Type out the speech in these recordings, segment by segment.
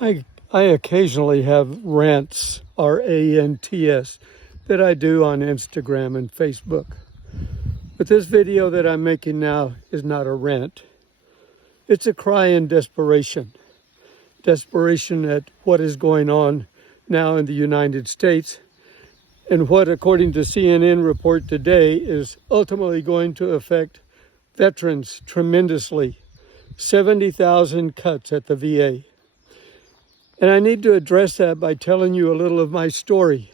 I occasionally have rants, R-A-N-T-S, that I do on Instagram and Facebook. But this video that I'm making now is not a rant. It's a cry in desperation. Desperation at what is going on now in the United States and what, according to CNN report today, is ultimately going to affect veterans tremendously. 70,000 cuts at the VA. And I need to address that by telling you a little of my story.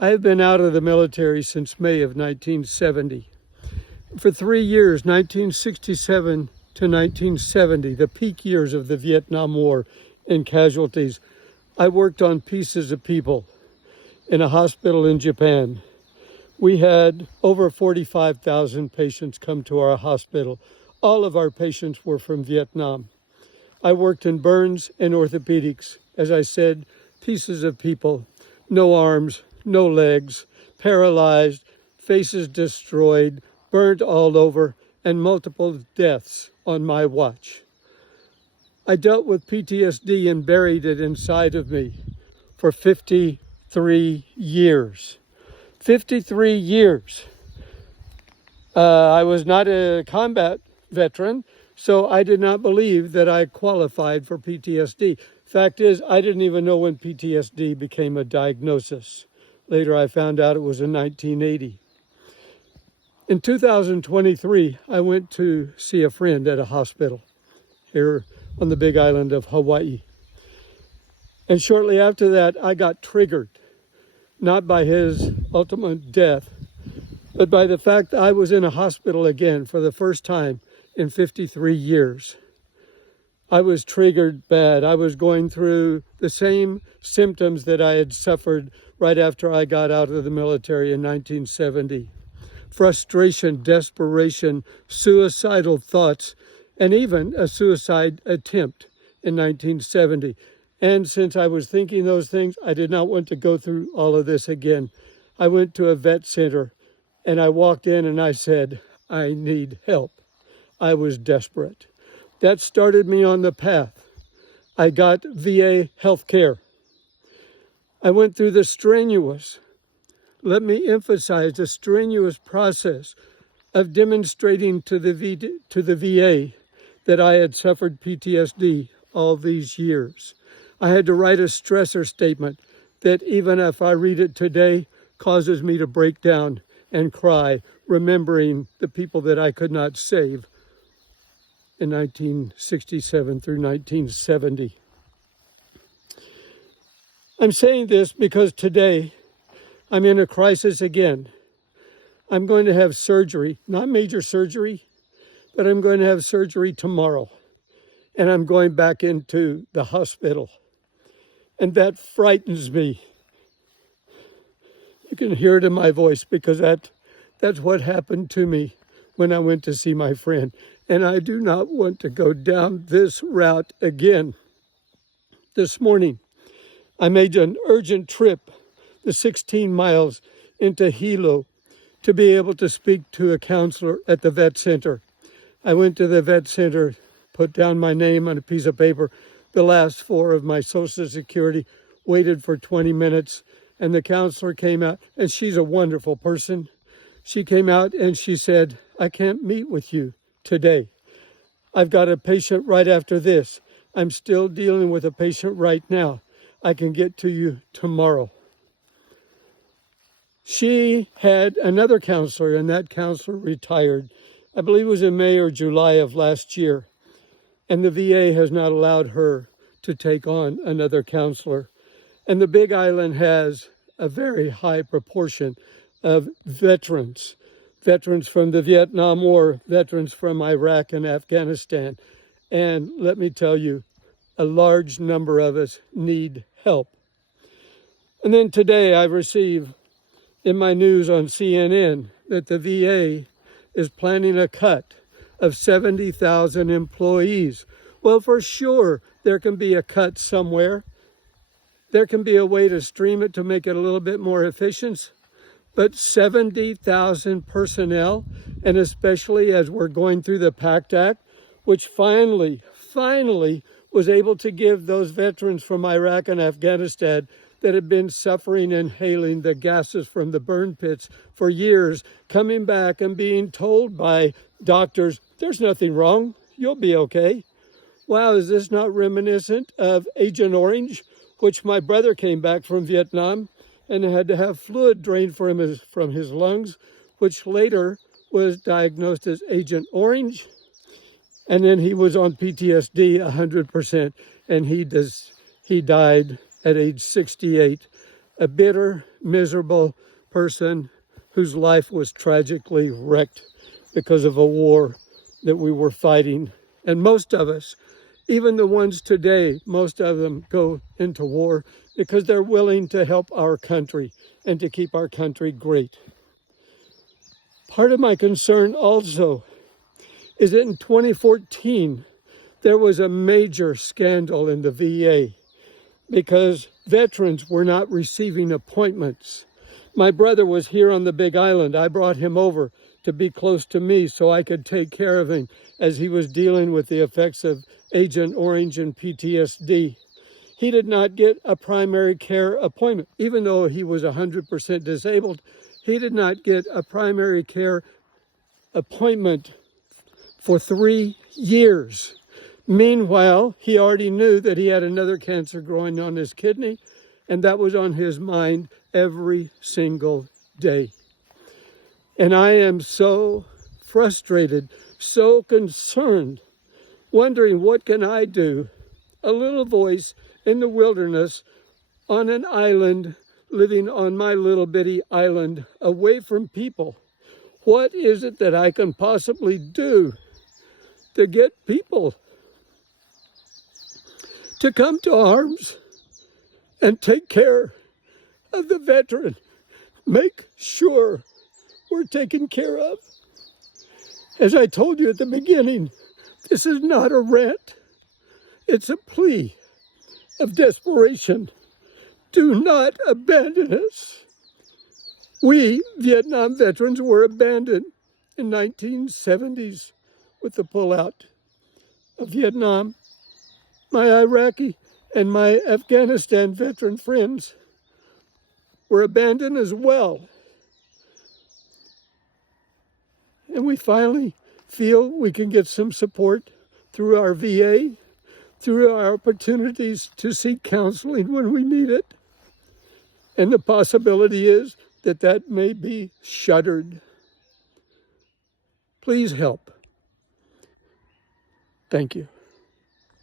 I have been out of the military since May of 1970. For 3 years, 1967 to 1970, the peak years of the Vietnam War and casualties, I worked on pieces of people in a hospital in Japan. We had over 45,000 patients come to our hospital. All of our patients were from Vietnam. I worked in burns and orthopedics. As I said, pieces of people, no arms, no legs, paralyzed, faces destroyed, burnt all over, and multiple deaths on my watch. I dealt with PTSD and buried it inside of me for 53 years. 53 years. I was not a combat veteran, so I did not believe that I qualified for PTSD. Fact is, I didn't even know when PTSD became a diagnosis. Later, I found out it was in 1980. In 2023, I went to see a friend at a hospital here on the big island of Hawaii. And shortly after that, I got triggered, not by his ultimate death, but by the fact that I was in a hospital again for the first time in 53 years. I was triggered bad. I was going through the same symptoms that I had suffered right after I got out of the military in 1970. Frustration, desperation, suicidal thoughts, and even a suicide attempt in 1970. And since I was thinking those things, I did not want to go through all of this again. I went to a vet center and I walked in and I said, I need help. I was desperate. That started me on the path. I got VA health care. I went through the strenuous, let me emphasize, the strenuous process of demonstrating to the VA that I had suffered PTSD all these years. I had to write a stressor statement that even if I read it today, causes me to break down and cry, remembering the people that I could not save in 1967 through 1970. I'm saying this because today I'm in a crisis again. I'm going to have surgery, not major surgery, but I'm going to have surgery tomorrow. And I'm going back into the hospital. And that frightens me. You can hear it in my voice because that's what happened to me when I went to see my friend. And I do not want to go down this route again. This morning, I made an urgent trip, the 16 miles into Hilo, to be able to speak to a counselor at the vet center. I went to the vet center, put down my name on a piece of paper, the last four of my Social Security, waited for 20 minutes, and the counselor came out, and she's a wonderful person. She came out and she said, I can't meet with you today. I've got a patient right after this. I'm still dealing with a patient right now. I can get to you tomorrow. She had another counselor, and that counselor retired. I believe it was in May or July of last year. And the VA has not allowed her to take on another counselor. And the Big Island has a very high proportion of veterans. Veterans from the Vietnam War, veterans from Iraq and Afghanistan. And let me tell you, a large number of us need help. And then today I received in my news on CNN that the VA is planning a cut of 70,000 employees. Well, for sure, there can be a cut somewhere. There can be a way to stream it to make it a little bit more efficient. But 70,000 personnel, and especially as we're going through the PACT Act, which finally was able to give those veterans from Iraq and Afghanistan that had been suffering, inhaling the gases from the burn pits for years, coming back and being told by doctors, there's nothing wrong, you'll be okay. Wow, is this not reminiscent of Agent Orange, which my brother came back from Vietnam and had to have fluid drained from his lungs, which later was diagnosed as Agent Orange. And then he was on PTSD 100%, and he died at age 68, a bitter, miserable person whose life was tragically wrecked because of a war that we were fighting. And most of us, even the ones today, most of them go into war because they're willing to help our country and to keep our country great. Part of my concern also is that in 2014, there was a major scandal in the VA because veterans were not receiving appointments. My brother was here on the Big Island. I brought him over to be close to me so I could take care of him as he was dealing with the effects of Agent Orange and PTSD. He did not get a primary care appointment. Even though he was 100% disabled, he did not get a primary care appointment for 3 years. Meanwhile, he already knew that he had another cancer growing on his kidney, and that was on his mind every single day. And I am so frustrated, so concerned, wondering what can I do? A little voice in the wilderness on an island, living on my little bitty island, away from people. What is it that I can possibly do to get people to come to arms and take care of the veteran? Make sure we're taken care of. As I told you at the beginning, this is not a rant. It's a plea of desperation. Do not abandon us. We, Vietnam veterans, were abandoned in 1970s with the pullout of Vietnam. My Iraqi and my Afghanistan veteran friends were abandoned as well. And we finally feel we can get some support through our VA, through our opportunities to seek counseling when we need it. And the possibility is that that may be shuttered. Please help. Thank you.